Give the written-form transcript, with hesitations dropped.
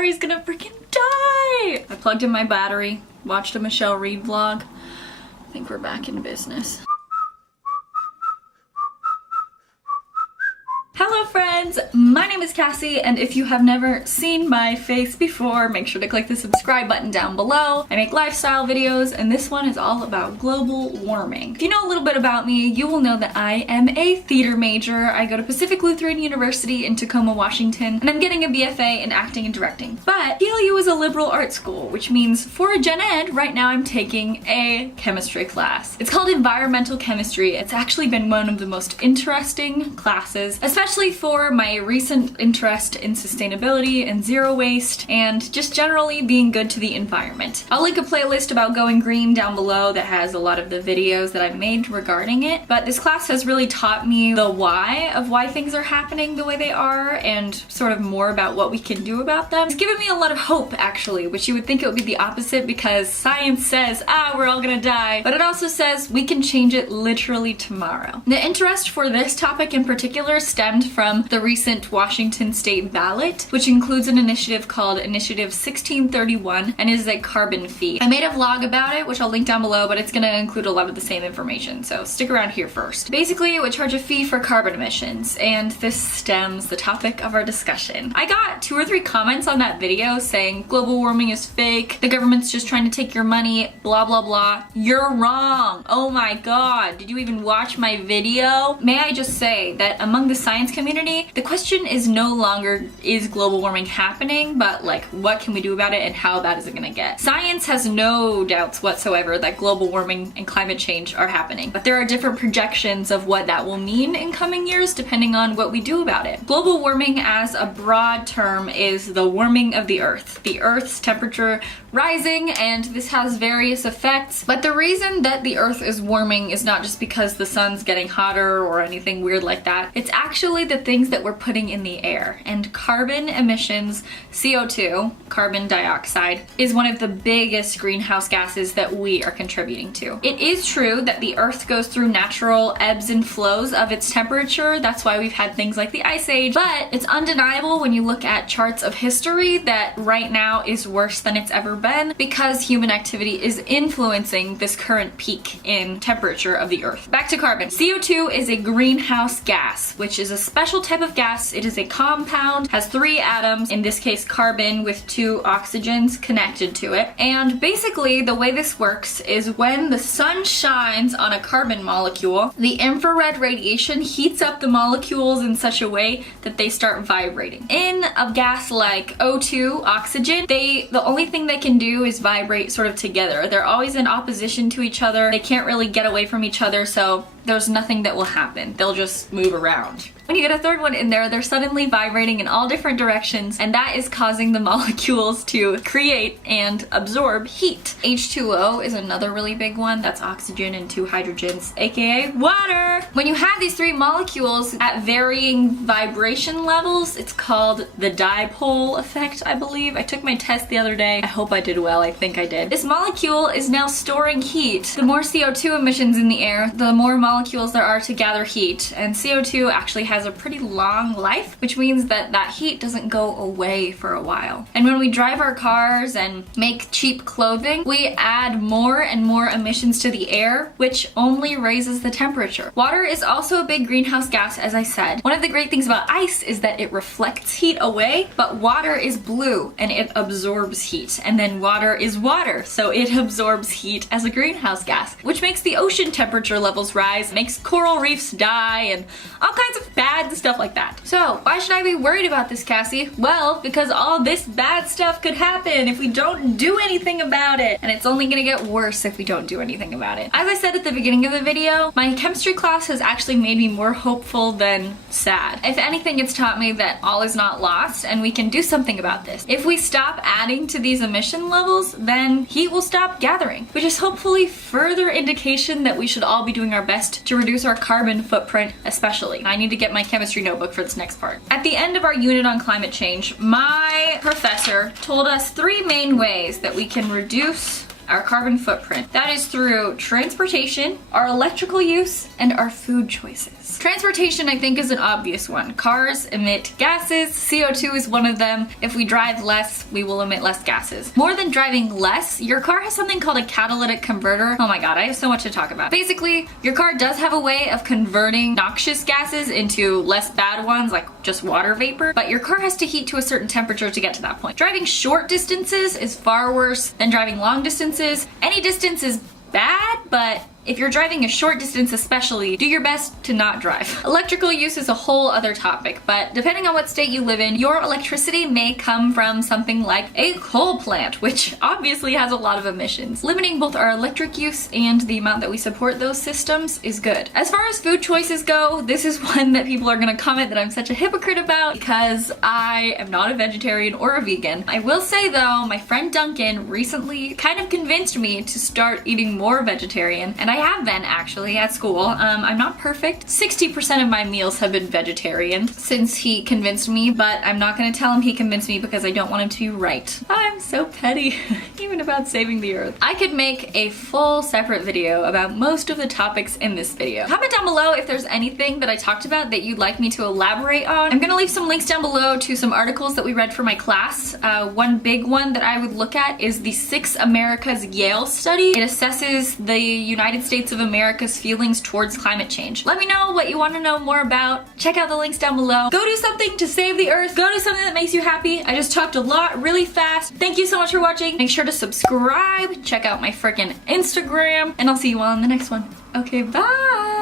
battery's gonna freaking die. I plugged in my battery, watched a Michelle Reed vlog. I think we're back in business. Hello friends, my name is Cassie, and if you have never seen my face before, make sure to click the subscribe button down below. I make lifestyle videos, and this one is all about global warming. If you know a little bit about me, you will know that I am a theater major. I go to Pacific Lutheran University in Tacoma, Washington, and I'm getting a BFA in acting and directing. But PLU is a liberal arts school, which means for a gen ed, right now I'm taking a chemistry class. It's called environmental chemistry. It's actually been one of the most interesting classes, especially for my recent interest in sustainability and zero waste and just generally being good to the environment. I'll link a playlist about going green down below that has a lot of the videos that I've made regarding it, but this class has really taught me the why of why things are happening the way they are and sort of more about what we can do about them. It's given me a lot of hope actually, which you would think it would be the opposite because science says, we're all gonna die, but it also says we can change it literally tomorrow. The interest for this topic in particular stemmed from the recent Washington state ballot, which includes an initiative called Initiative 1631 and is a carbon fee. I made a vlog about it, which I'll link down below, but it's gonna include a lot of the same information, so stick around here first. Basically, it would charge a fee for carbon emissions, and this stems the topic of our discussion. I got 2 or 3 comments on that video saying global warming is fake, the government's just trying to take your money, blah blah blah. You're wrong! Oh my god, did you even watch my video? May I just say that among the science community, the question is no longer is global warming happening, but like what can we do about it and how bad is it gonna get? Science has no doubts whatsoever that global warming and climate change are happening, but there are different projections of what that will mean in coming years depending on what we do about it. Global warming as a broad term is the warming of the earth. The earth's temperature rising, and this has various effects, but the reason that the earth is warming is not just because the sun's getting hotter or anything weird like that. It's actually the things that we're putting in the air, and carbon emissions, CO2, carbon dioxide, is one of the biggest greenhouse gases that we are contributing to. It is true that the earth goes through natural ebbs and flows of its temperature. That's why we've had things like the ice age, but it's undeniable when you look at charts of history that right now is worse than it's ever been because human activity is influencing this current peak in temperature of the earth. Back to carbon. CO2 is a greenhouse gas, which is a special type of gas. It is a compound, has 3 atoms, in this case carbon with 2 oxygens connected to it. And basically the way this works is when the sun shines on a carbon molecule, the infrared radiation heats up the molecules in such a way that they start vibrating. In a gas like O2, oxygen, the only thing they can do is vibrate sort of together. They're always in opposition to each other. They can't really get away from each other, so there's nothing that will happen. They'll just move around. When you get a third one in there, they're suddenly vibrating in all different directions, and that is causing the molecules to create and absorb heat. H2O is another really big one. That's oxygen and 2 hydrogens, aka water. When you have these 3 molecules at varying vibration levels, it's called the dipole effect, I believe. I took my test the other day. I hope I did well. I think I did. This molecule is now storing heat. The more CO2 emissions in the air, the more molecules there are to gather heat, and CO2 actually has a pretty long life, which means that that heat doesn't go away for a while. And when we drive our cars and make cheap clothing, we add more and more emissions to the air, which only raises the temperature. Water is also a big greenhouse gas, as I said. One of the great things about ice is that it reflects heat away, but water is blue and it absorbs heat, and then water is water, so it absorbs heat as a greenhouse gas, which makes the ocean temperature levels rise, makes coral reefs die, and all kinds of bad stuff like that. So why should I be worried about this, Cassie? Well, because all this bad stuff could happen if we don't do anything about it, and it's only gonna get worse if we don't do anything about it. As I said at the beginning of the video, my chemistry class has actually made me more hopeful than sad. If anything, it's taught me that all is not lost and we can do something about this. If we stop adding to these emission levels, then heat will stop gathering, which is hopefully further indication that we should all be doing our best to reduce our carbon footprint, especially. I need to get my chemistry notebook for this next part. At the end of our unit on climate change, my professor told us 3 main ways that we can reduce our carbon footprint. That is through transportation, our electrical use, and our food choices. Transportation, I think, is an obvious one. Cars emit gases. CO2 is one of them. If we drive less, we will emit less gases. More than driving less, your car has something called a catalytic converter. Oh my god, I have so much to talk about. Basically, your car does have a way of converting noxious gases into less bad ones, like just water vapor, but your car has to heat to a certain temperature to get to that point. Driving short distances is far worse than driving long distances. Any distance is bad, but if you're driving a short distance especially, do your best to not drive. Electrical use is a whole other topic, but depending on what state you live in, your electricity may come from something like a coal plant, which obviously has a lot of emissions. Limiting both our electric use and the amount that we support those systems is good. As far as food choices go, this is one that people are gonna comment that I'm such a hypocrite about because I am not a vegetarian or a vegan. I will say though, my friend Duncan recently kind of convinced me to start eating more vegetarian, and I have been actually at school. I'm not perfect. 60% of my meals have been vegetarian since he convinced me, but I'm not gonna tell him he convinced me because I don't want him to be right. I'm so petty, even about saving the earth. I could make a full separate video about most of the topics in this video. Comment down below if there's anything that I talked about that you'd like me to elaborate on. I'm gonna leave some links down below to some articles that we read for my class. One big one that I would look at is the 6 Americas Yale study. It assesses the United States of America's feelings towards climate change. Let me know what you want to know more about. Check out the links down below. Go do something to save the earth. Go do something that makes you happy. I just talked a lot really fast. Thank you so much for watching. Make sure to subscribe. Check out my freaking Instagram, and I'll see you all in the next one. Okay, bye!